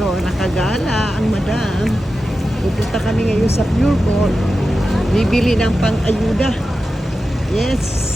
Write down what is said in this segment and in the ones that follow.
So, nakagala ang madam. Pupunta kami ngayon sa Pure Gold. Bibili ng pang-ayuda. Yes.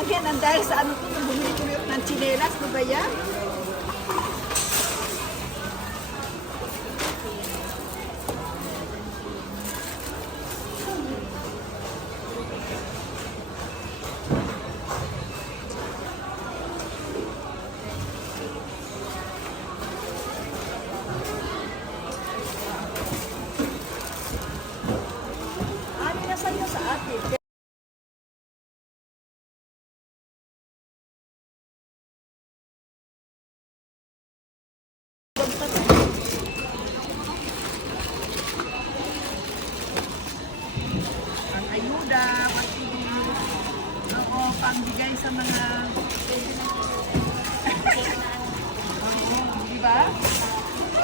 Lagyan ang dahil sa ano ko, bumili ko ng chinelas, no ba yan? Ano na sa'yo sa atin? Ang ayuda, pati ako pangbigay sa mga di ba?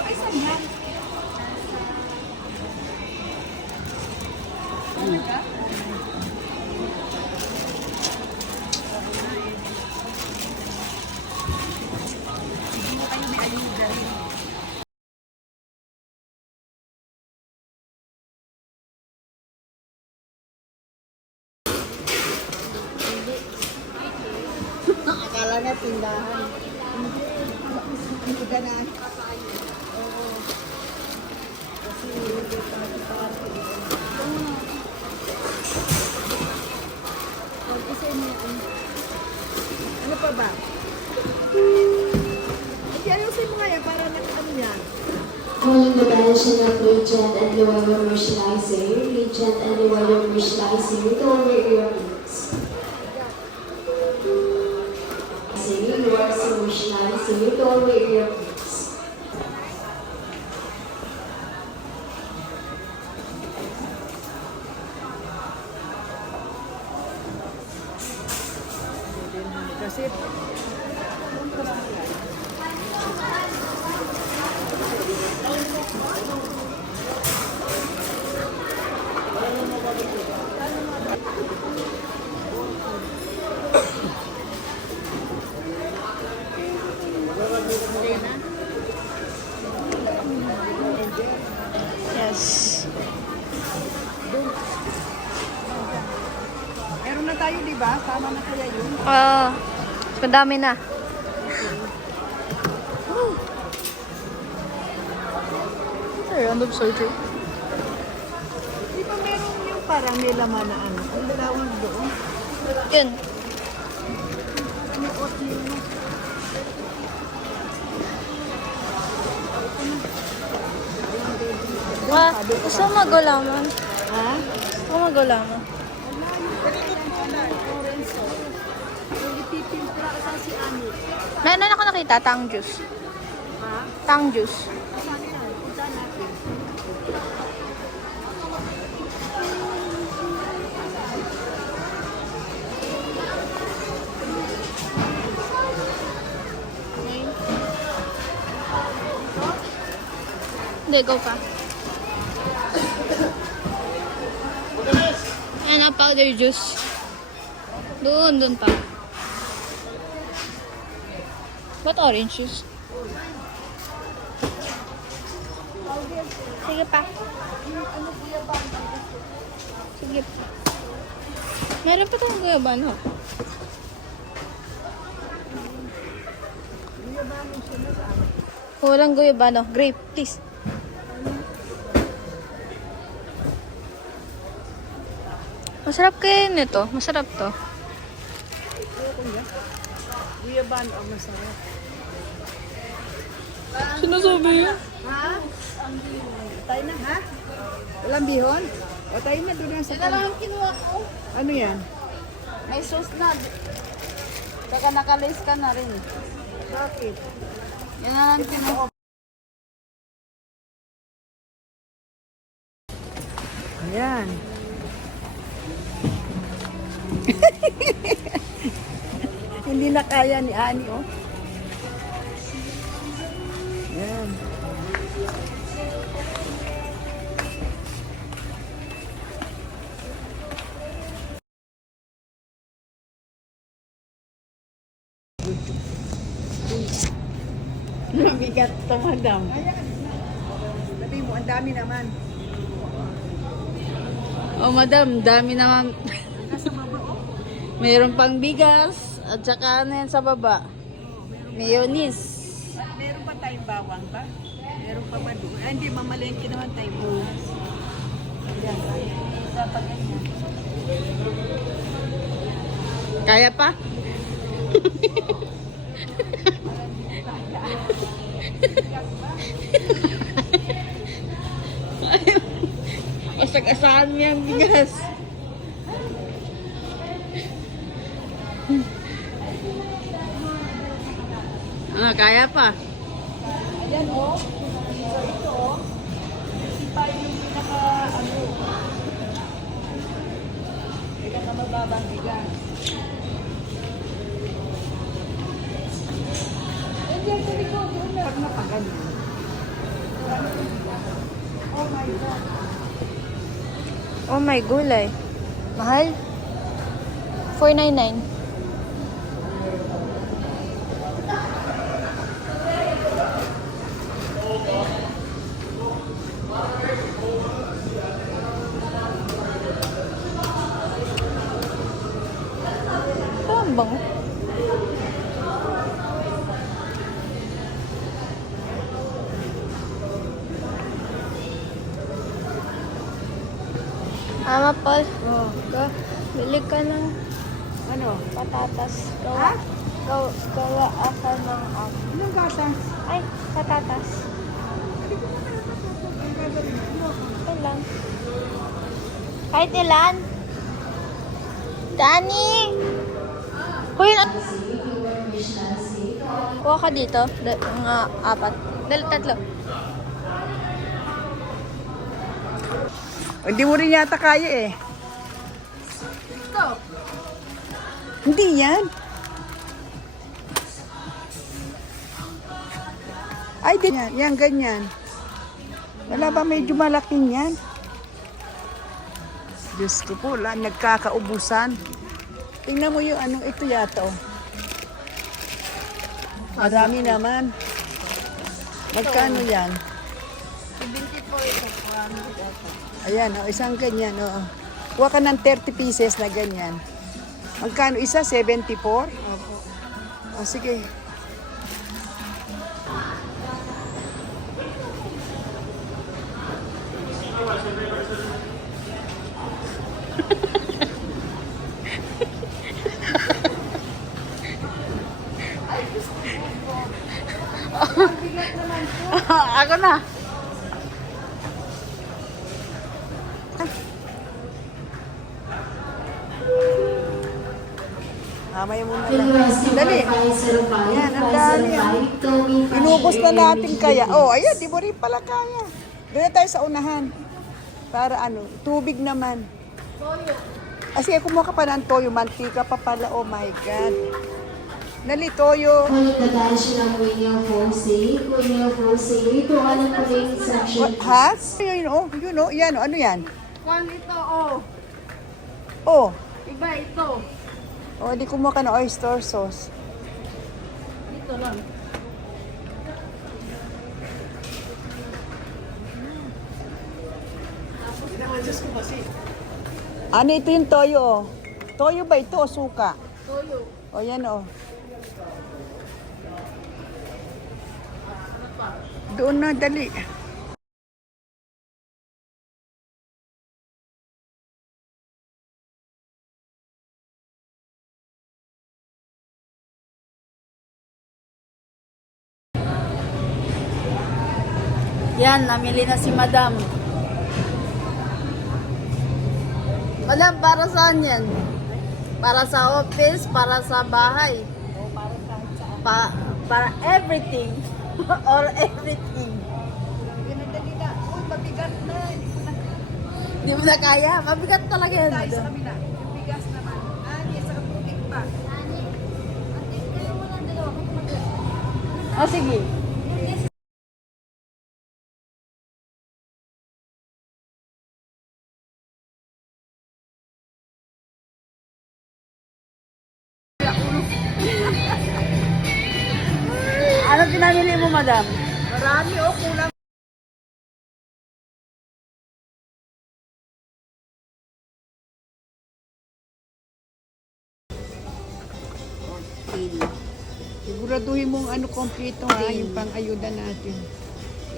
Ay, saan yan? Talaga? Siguro kayo may ayuda rin. Akala na tindahan. Hindi ka na. Oo. Kasi hindi party-party. Isa mo yan. Ano pa ba? Hindi, ayusin mo nga yan para nakano yan. Calling the attention of Regent and Luwayo Moisturizer. Regent and Luwayo Moisturizer. Don't wear earrings. Luwayo Moisturizer. Don't wear earrings. Kasi Yes. meron na tayo, di ba? Tama na kaya yun? Oo. Madami na. Random surgery. Di ba meron yung parang may laman na ano? Ang dalawang doon. Yun. Ano o sino? Gusto mo magulaman? Ha? Gusto mo magulaman? Ipipiltra ka si Ani. Meron ako nakita, tang juice. Ha? Tang juice. Saan yan? Punta natin. Hindi, go pa. Ano, powder juice. Doon pa. What orange juice? Sige pa. Sige pa. Meron pa tayong guyabano. Walang guyabano. Grape, please. Masarap kayo nito. Masarap to. Guyaban ang masarap. Sinasabi yun? Ha? Tayo na, ha? Walang bihon? O tayo na doon sa... Ito lang ang kinuha ko. Ano yan? May sauce na. Baka nakalis ka na rin. Bakit? Yan na lang kinuha. Yan. Hindi na kaya ni Ani, oh. Yan. Mabigat to, madam. Sabi mo, ang dami naman. Oh, madam, dami naman. Mayroon pang bigas at saka ano yan sa baba. Mayonnaise. Meron pa tayong bawang ba? Meron pa ba doon? Ay, hindi, mamalengke naman tayo. Yan. Kaya pa? Asag-asahan mo yung bigas. Ano, kaya pa? Ayan, oh. So, ito, oh. Hindi pa yung pinakamababang bigas. Hindi, ang tuloy ko. Pag napaganyan. Oh my God. Oh my gulay. Mahal? 499. Ito ang bango. Mama Paul, Oh. bili ka ng Ano? patatas. Ha? Gawa ako ng Anong gatas? ay, patatas. Ito lang. Kahit ilan? Dani! Hoy, kuha ka dito. Mga 4. Tatlo. Hindi mo rin yata kaya eh. Hindi yan. Ay, di yan. Yan, ganyan. Wala ba medyo malaking yan? Diyos ko po, nagkakaubusan. Tingnan mo yung anong ito yata, oh. Marami naman. Magkano yan? 74 ito. Ayan, oh, isang ganyan, oh. Kuha ka ng 30 pieces na ganyan. Magkano isa? 74? Opo. Oh, sige. Ako na. Mamaya muna lang. Requesting Dali. for 505, Yan, ang dami, 505, Tommy Inubos na Fashion natin Area, kaya. Region Oh, East. ayan, di mo rin pala kaya. Doon na tayo sa unahan. Para ano, tubig naman. Kasi kumuha ka pa ng toyo, mantika pa pala. Oh my God. Dali, toyo. Ngunit nadaan siya ng Winnie Fosse. Winnie Fosse, ito alam ko rin section. Ha? Yun, oh, yun, oh. Yan, oh. Ano yan? Kwan ito, oh. Oh. Iba ito. Oh, di kumuha ka ng oyster sauce. Dito lang. Ano ito yung toyo, oh? Toyo ba ito o suka? Toyo. O yan, oh. Doon na, dali. Yan, namili na si Madam. Madam, para saan yan? Para sa office, para sa bahay? Para everything. Or everything. Yan ang dali na. Uy, mabigat na. Hindi ko na. Hindi mo na kaya. Mabigat talaga yan. Tayo sa Madam. kabila. Yung bigas naman. Ani, sa tubig pa. Oh, sige. Ano pinamili mo, madam? Marami o kulang. Siguraduhin mong ano kompleto ha, yung pang-ayuda natin.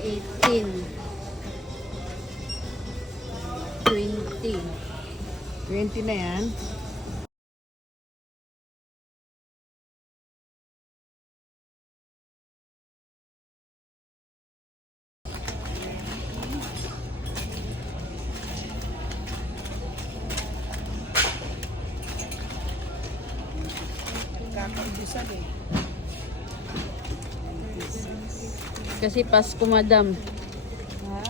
18. 20. 20 na yan. Kakaubusan eh. Kasi Pasko, madam. Ha?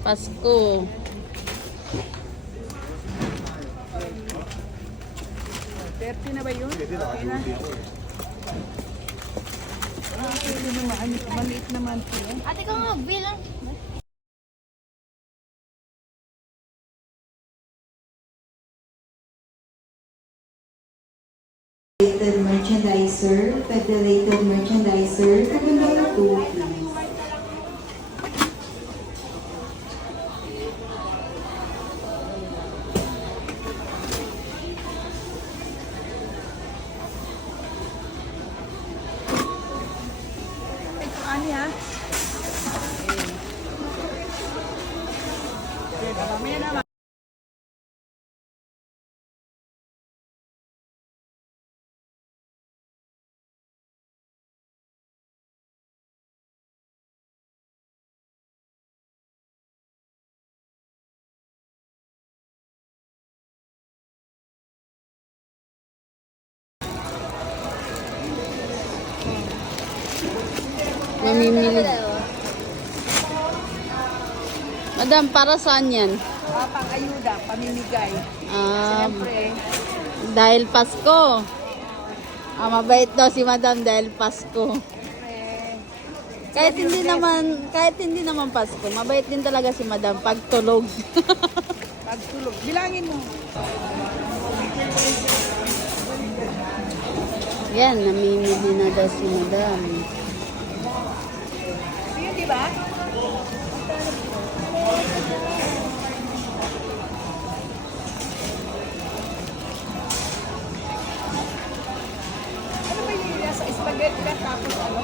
Pasko. Perti na ba yun? Okay na. Ah, pwede naman. Maliit naman po. Ate ka nga, bilang. Federated merchandiser, federated merchandiser, number 2, please. Ito, ani ha? Okay, mamaya naman. Mamimili. Madam, para saan yan? Ah, pang-ayuda, pamimigay. Siyempre, Dahil Pasko. Mabait daw si madam dahil Pasko. Kahit hindi naman Pasko, mabait din talaga si madam pag tulog. pagtulog. Bilangin mo. Yan, namimili na daw si madam. Sige, di ba? Ano ba yung sa spaghetti na tapos ano?